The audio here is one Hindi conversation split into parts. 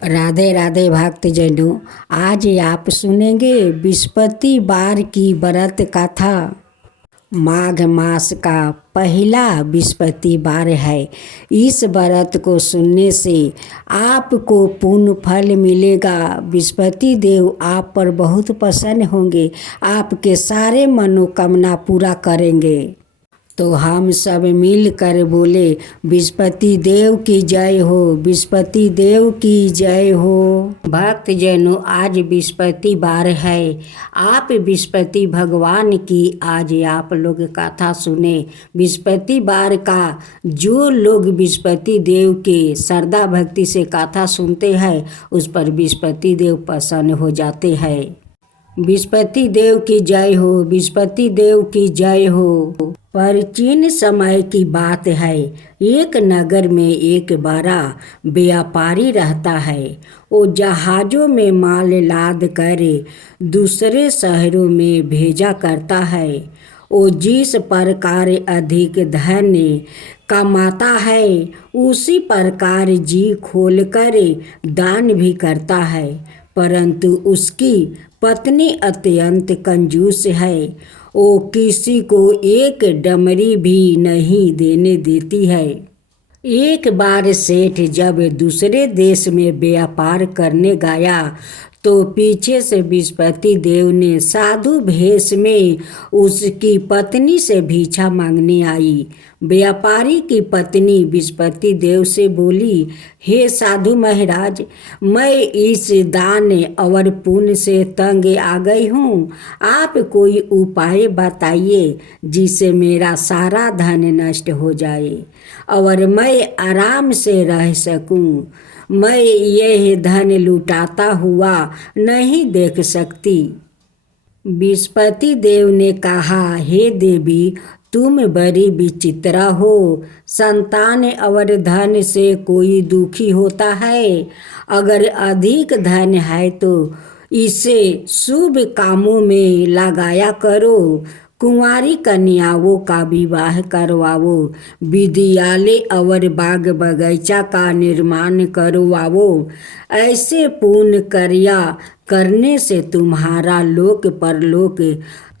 राधे राधे भक्तजनों। आज आप सुनेंगे बृहस्पतिवार की व्रत कथा। माघ मास का पहला बृहस्पतिवार है। इस व्रत को सुनने से आपको पूर्ण फल मिलेगा। बृहस्पति देव आप पर बहुत प्रसन्न होंगे, आपके सारे मनोकामना पूरा करेंगे। तो हम सब मिलकर बोले, बृहस्पति देव की जय हो, बृहस्पति देव की जय हो। भक्तजनों, आज बृहस्पतिवार है। आप बृहस्पति भगवान की आज आप लोग कथा सुने। बृहस्पतिवार का जो लोग बृहस्पति देव के श्रद्धा भक्ति से कथा सुनते हैं, उस पर बृहस्पति देव प्रसन्न हो जाते हैं। बृहस्पति देव की जय हो, बृहस्पति देव की जय हो। प्राचीन समय की बात है। एक नगर में एक बड़ा व्यापारी रहता है। वो जहाज़ों में माल लाद कर दूसरे शहरों में भेजा करता है। वो जिस प्रकार अधिक धन कमाता है, उसी प्रकार जी खोलकर दान भी करता है। परंतु उसकी पत्नी अत्यंत कंजूस है। वो किसी को एक डमरी भी नहीं देने देती है। एक बार सेठ जब दूसरे देश में व्यापार करने गया, तो पीछे से बृहस्पति देव ने साधु भेष में उसकी पत्नी से भिक्षा मांगने आई। व्यापारी की पत्नी बृहस्पति देव से बोली, हे साधु महाराज, मैं इस दान और पुण्य से तंग आ गई हूँ। आप कोई उपाय बताइए जिससे मेरा सारा धन नष्ट हो जाए और मैं आराम से रह सकूँ। मैं यह धन लुटाता हुआ नहीं देख सकती। बृहस्पति देव ने कहा, हे देवी, तुम बड़ी विचित्र हो। संतान और धन से कोई दुखी होता है। अगर अधिक धन है तो इसे शुभ कामों में लगाया करो। कुंवारी कन्याओं का विवाह करवाओ, विद्यालय और बाग बगीचा का निर्माण करवाओ। ऐसे पुण्य कार्य करने से तुम्हारा लोक परलोक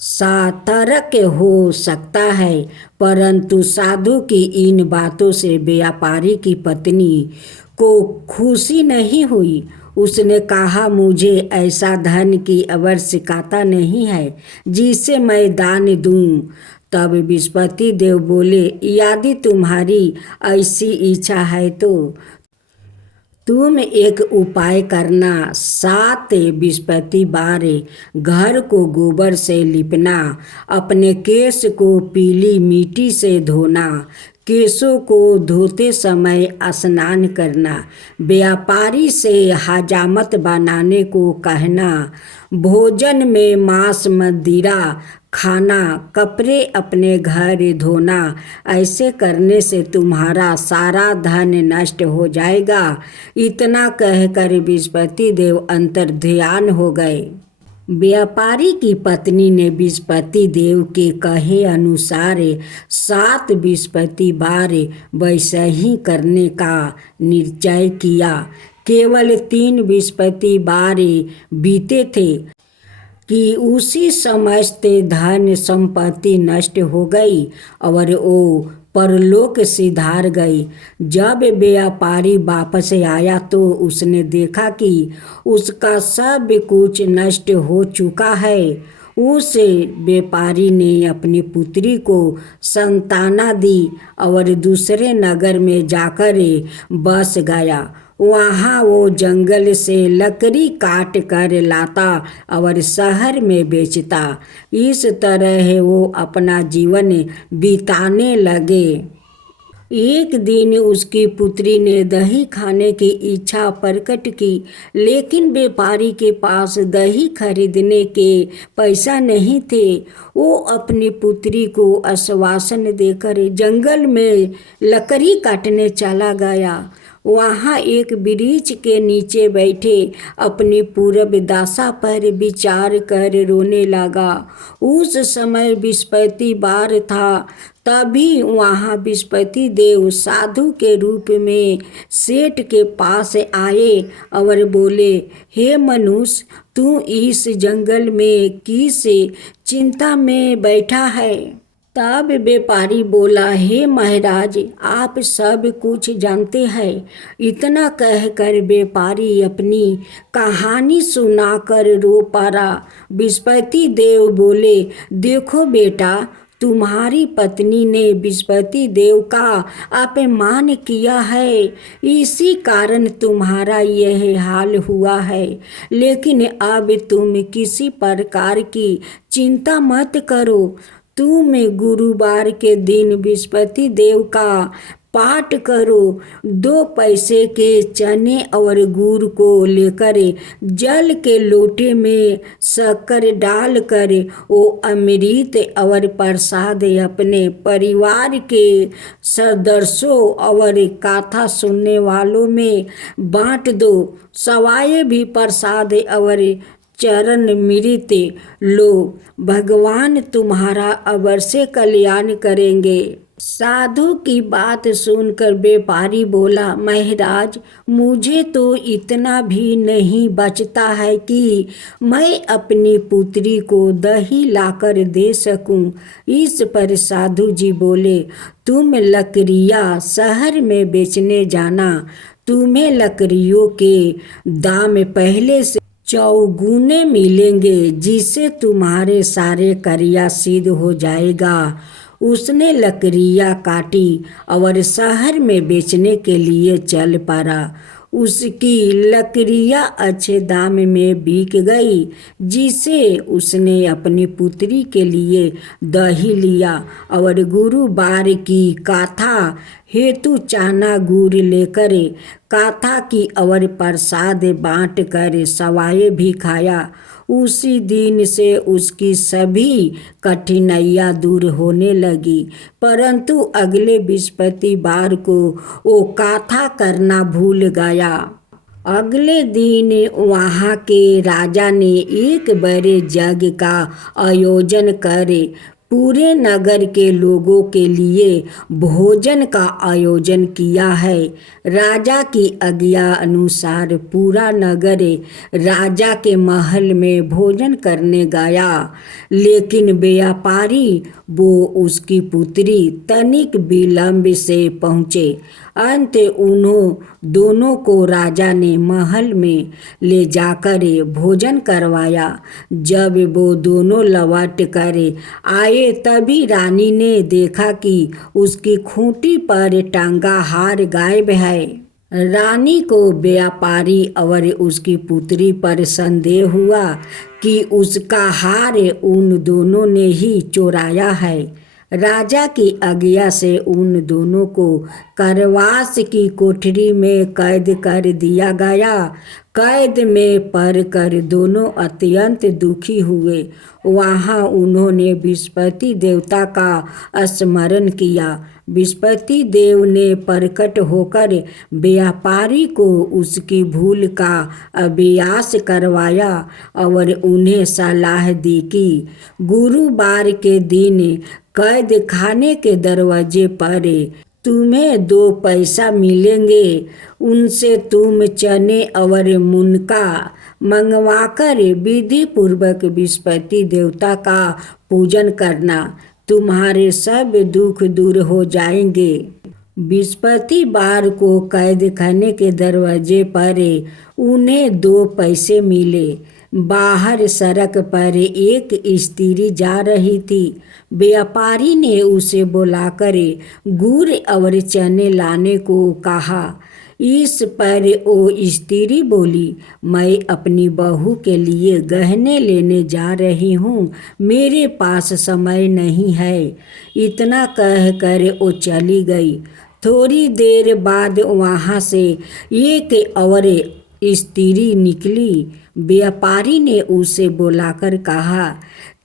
सार्थक हो सकता है। परंतु साधु की इन बातों से व्यापारी की पत्नी को खुशी नहीं हुई। उसने कहा, मुझे ऐसा धन की आवश्यकता नहीं है जिसे मैं दान दूं। तब बृहस्पति देव बोले, यदि तुम्हारी ऐसी इच्छा है तो तुम एक उपाय करना। 7 बृहस्पतिवार घर को गोबर से लिपना, अपने केश को पीली मिट्टी से धोना, केशों को धोते समय स्नान करना, व्यापारी से हजामत बनाने को कहना, भोजन में मांस मदिरा खाना, कपड़े अपने घर धोना। ऐसे करने से तुम्हारा सारा धन नष्ट हो जाएगा। इतना कहकर बृहस्पति देव अंतर्ध्यान हो गए। व्यापारी की पत्नी ने बृहस्पति देव के कहे अनुसार 7 बृहस्पतिवार वैसे ही करने का निश्चय किया। केवल 3 बृहस्पतिवार बीते थे कि उसी समस्त धन संपत्ति नष्ट हो गई और वो परलोक सिधार गई। जब व्यापारी वापस आया तो उसने देखा कि उसका सब कुछ नष्ट हो चुका है। उस व्यापारी ने अपनी पुत्री को संताना दी और दूसरे नगर में जाकर बस गया। वहाँ वो जंगल से लकड़ी काट कर लाता और शहर में बेचता। इस तरह वो अपना जीवन बिताने लगे। एक दिन उसकी पुत्री ने दही खाने की इच्छा प्रकट की, लेकिन व्यापारी के पास दही खरीदने के पैसा नहीं थे। वो अपनी पुत्री को आश्वासन देकर जंगल में लकड़ी काटने चला गया। वहाँ एक वृक्ष के नीचे बैठे अपनी पूर्व दशा पर विचार कर रोने लगा। उस समय बृहस्पतिवार था। तभी वहाँ विस्पति देव साधु के रूप में सेठ के पास आए और बोले, हे मनुष्य, तू इस जंगल में किस चिंता में बैठा है? तब व्यापारी बोला, हे महाराज, आप सब कुछ जानते हैं। इतना कहकर व्यापारी अपनी कहानी सुनाकर रो पड़ा। विस्पति देव बोले, देखो बेटा, तुम्हारी पत्नी ने विस्पति देव का अपमान किया है, इसी कारण तुम्हारा यह हाल हुआ है। लेकिन अब तुम किसी प्रकार की चिंता मत करो। तुम गुरुवार के दिन विस्पति देव का पाठ करो। 2 पैसे के चने और गुड़ को लेकर जल के लोटे में शक्कर डालकर वो अमृत और प्रसाद अपने परिवार के सदस्यों और कथा सुनने वालों में बांट दो। सवाए भी प्रसाद और चरण मृत लो, भगवान तुम्हारा अवश्य कल्याण करेंगे। साधु की बात सुनकर व्यापारी बोला, महाराज, मुझे तो इतना भी नहीं बचता है कि मैं अपनी पुत्री को दही लाकर दे सकूं। इस पर साधु जी बोले, तुम लकड़ियाँ शहर में बेचने जाना। तुम्हें लकड़ियों के दाम पहले से चौगुने मिलेंगे, जिससे तुम्हारे सारे कार्य सिद्ध हो जाएगा। उसने लकड़ियाँ काटी और शहर में बेचने के लिए चल पड़ा। उसकी लकड़ियाँ अच्छे दाम में बिक गई, जिसे उसने अपनी पुत्री के लिए दही लिया और गुरुवार की कथा हेतु चना गुड़ लेकर कथा की और प्रसाद बांट कर सवाए भी खाया। उसी दिन से उसकी सभी कठिनाइयाँ दूर होने लगी। परंतु अगले बृहस्पतिवार को वो कथा करना भूल गया। अगले दिन वहाँ के राजा ने एक बड़े यज्ञ का आयोजन करे पूरे नगर के लोगों के लिए भोजन का आयोजन किया है। राजा की आज्ञा अनुसार पूरा नगर राजा के महल में भोजन करने गया, लेकिन व्यापारी वो उसकी पुत्री तनिक विलंब से पहुँचे। अंत उन्हों दोनों को राजा ने महल में ले जाकर भोजन करवाया। जब वो दोनों लौट कर आए तभी रानी ने देखा कि उसकी खूंटी पर टांगा हार गायब है। रानी को व्यापारी और उसकी पुत्री पर संदेह हुआ कि उसका हार उन दोनों ने ही चुराया है। राजा की आज्ञा से उन दोनों को कारावास की कोठरी में कैद कर दिया गया। कैद में पड़कर दोनों अत्यंत दुखी हुए। वहाँ उन्होंने बृहस्पति देवता का स्मरण किया। बृहस्पति देव ने प्रकट होकर व्यापारी को उसकी भूल का अभ्यास करवाया और उन्हें सलाह दी कि गुरुवार के दिन कैद खाने के दरवाजे पर तुम्हें 2 पैसा मिलेंगे। उनसे तुम चने और मुनका मंगवाकर विधि पूर्वक बृहस्पति देवता का पूजन करना। तुम्हारे सब दुख दूर हो जाएंगे। बृहस्पतिवार को कैद खाने के दरवाजे पर उन्हें 2 पैसे मिले। बाहर सड़क पर एक स्त्री जा रही थी। व्यापारी ने उसे बुलाकर गुड़ और चने लाने को कहा। इस पर वो स्त्री बोली, मैं अपनी बहू के लिए गहने लेने जा रही हूँ, मेरे पास समय नहीं है। इतना कहकर वो चली गई। थोड़ी देर बाद वहाँ से एक और स्त्री निकली। व्यापारी ने उसे बुलाकर कहा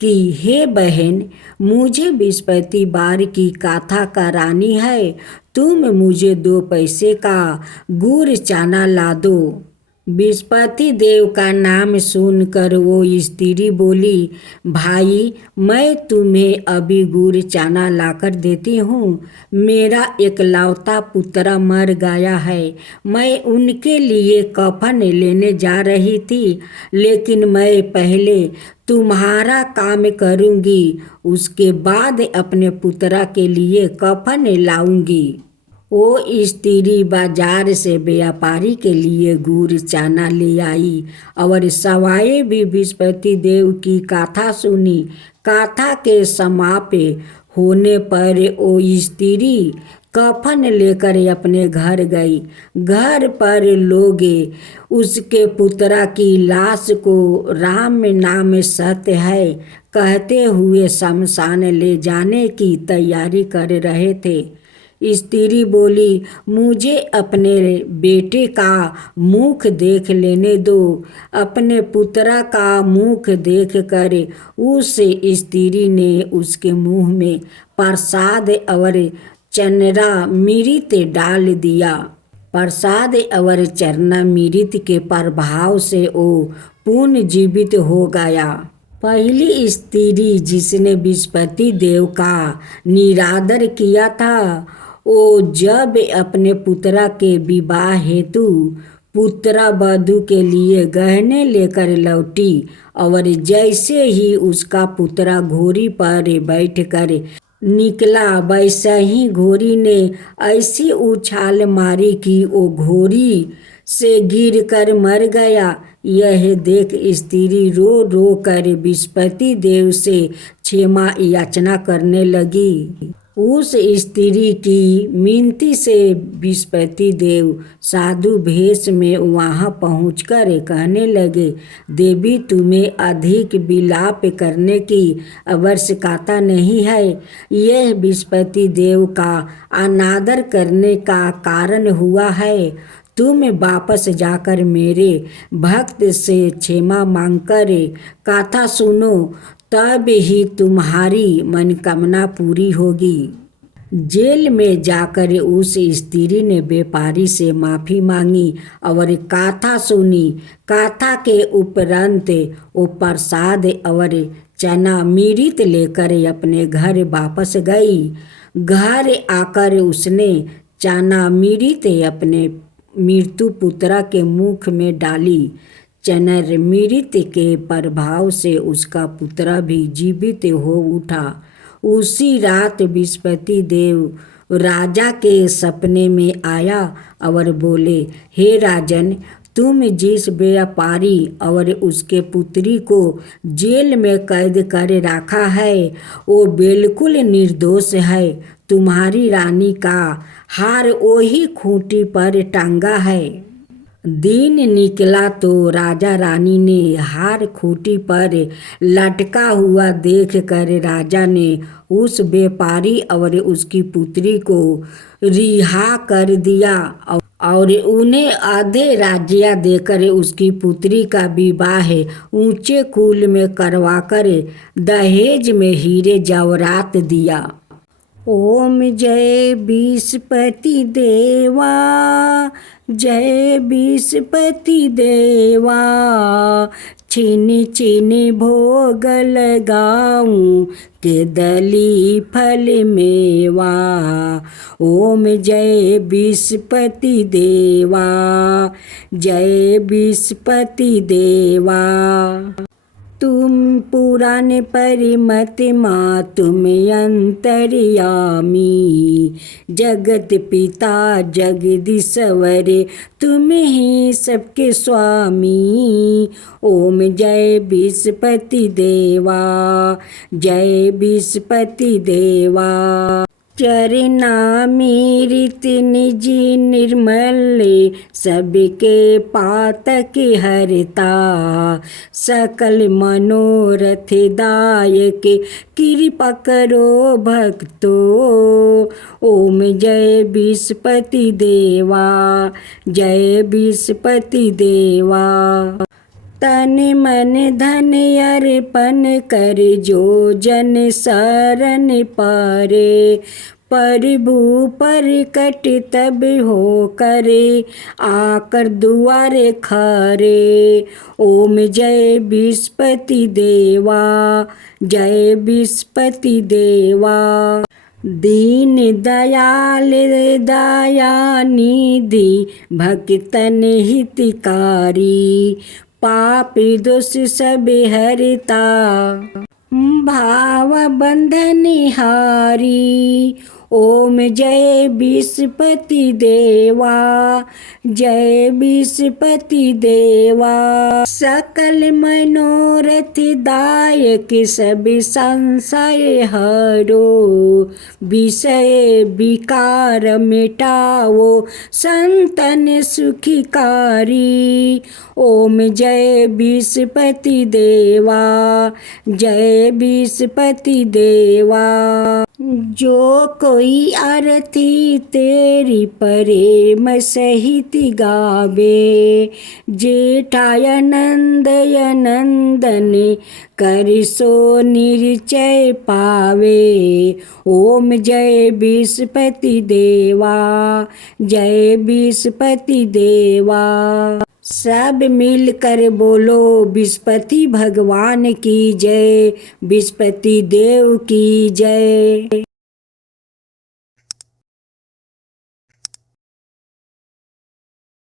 कि हे बहन, मुझे बृहस्पतिवार की कथा करानी है, तुम मुझे 2 पैसे का गुड़ चना ला दो। बृहस्पति देव का नाम सुनकर वो स्त्री बोली, भाई मैं तुम्हें अभी गुड़ चाना लाकर देती हूँ। मेरा एकलौता पुत्र मर गया है। मैं उनके लिए कफन लेने जा रही थी, लेकिन मैं पहले तुम्हारा काम करूँगी, उसके बाद अपने पुत्र के लिए कफन लाऊंगी। वो स्त्री बाजार से व्यापारी के लिए गुड़ चाना ले आई और सवाए भी बृहस्पति देव की गाथा सुनी। गाथा के समाप्त होने पर वो स्त्री कफन लेकर अपने घर गई। घर पर लोग उसके पुत्र की लाश को राम नाम सत्य है कहते हुए शमशान ले जाने की तैयारी कर रहे थे। स्त्री बोली, मुझे अपने बेटे का मुख देख लेने दो। अपने पुत्र का मुख देखकर उस स्त्री ने उसके मुंह में प्रसाद और चरणामृत डाल दिया। प्रसाद और चरणामृत के प्रभाव से वो पुनर्जीवित हो गया। पहली स्त्री जिसने बृहस्पति देव का निरादर किया था, वो जब अपने पुत्र के विवाह हेतु पुत्र वधू के लिए गहने लेकर लौटी और जैसे ही उसका पुत्र घोड़ी पर बैठकर निकला, वैसा ही घोड़ी ने ऐसी उछाल मारी कि वो घोड़ी से गिरकर मर गया। यह देख स्त्री रो रो कर बृहस्पति देव से क्षमा याचना करने लगी। उस स्त्री की मिनती से बृहस्पति देव साधु भेष में वहाँ पहुंचकर कहने लगे, देवी तुम्हें अधिक विलाप करने की आवश्यकता नहीं है। यह बृहस्पति देव का अनादर करने का कारण हुआ है। तुम वापस जाकर मेरे भक्त से क्षमा मांगकर कथा सुनो, तब ही तुम्हारी मनोकामना पूरी होगी। जेल में जाकर उस स्त्री ने व्यापारी से माफ़ी मांगी और कथा सुनी। कथा के उपरांत वो प्रसाद और चरणामृत लेकर अपने घर वापस गई। घर आकर उसने चरणामृत अपने मृत्यु पुत्र के मुख में डाली। चरणामृत के प्रभाव से उसका पुत्र भी जीवित हो उठा। उसी रात बृहस्पति देव राजा के सपने में आया और बोले, हे राजन, तुम जिस व्यापारी और उसके पुत्री को जेल में कैद कर रखा है वो बिल्कुल निर्दोष है। तुम्हारी रानी का हार वही खूंटी पर टांगा है। दिन निकला तो राजा रानी ने हार खूंटी पर लटका हुआ देखकर राजा ने उस व्यापारी और उसकी पुत्री को रिहा कर दिया और उन्हें आधे राज्य देकर उसकी पुत्री का विवाह ऊंचे कुल में करवाकर दहेज में हीरे जवाहरात दिया। ओम जय बृहस्पति देवा, जय बृहस्पति देवा, छिन छिन भोग लगाऊं के दली फल मेवा। ओम जय बृहस्पति देवा, जय बृहस्पति देवा। तुम पुराण परिमत माँ तुम अंतर्यामी, जगत पिता जगदीश्वर तुम ही सबके स्वामी। ओम जय बृहस्पति देवा, जय बृहस्पति देवा। चरणामृत निज निर्मल सबके पातक हरता, सकल मनोरथ दायक कृपा करो भक्तो। ओम जय बृहस्पति देवा, जय बृहस्पति देवा। तन मन धन अर्पण कर जो जन शरण पारे, प्रभु प्रकट तब हो करे, आकर दुआरे खरे। ओम जय विस्पति देवा, जय विस्पति देवा। दीन दयाल दया निधि, भक्तन हितकारी। पापी दोष सब हरता, भाव बंधन हारी। ओम जय विस्पति देवा, जय विस्पति देवा। सकल मनोरथ दायक सब संशय हरो, विषय विकार मिटाओ संतन सुखकारी। ओम जय विस्पति देवा, जय विस्पति देवा। जो कोई आरती तेरी प्रेम सहित गावे, जेठाय नंदय नंदन कर सो निश्चय पावे। ओम जय विस्पति देवा, जय विस्पति देवा। सब मिलकर बोलो विस्पति भगवान की जय, विस्पति देव की जय।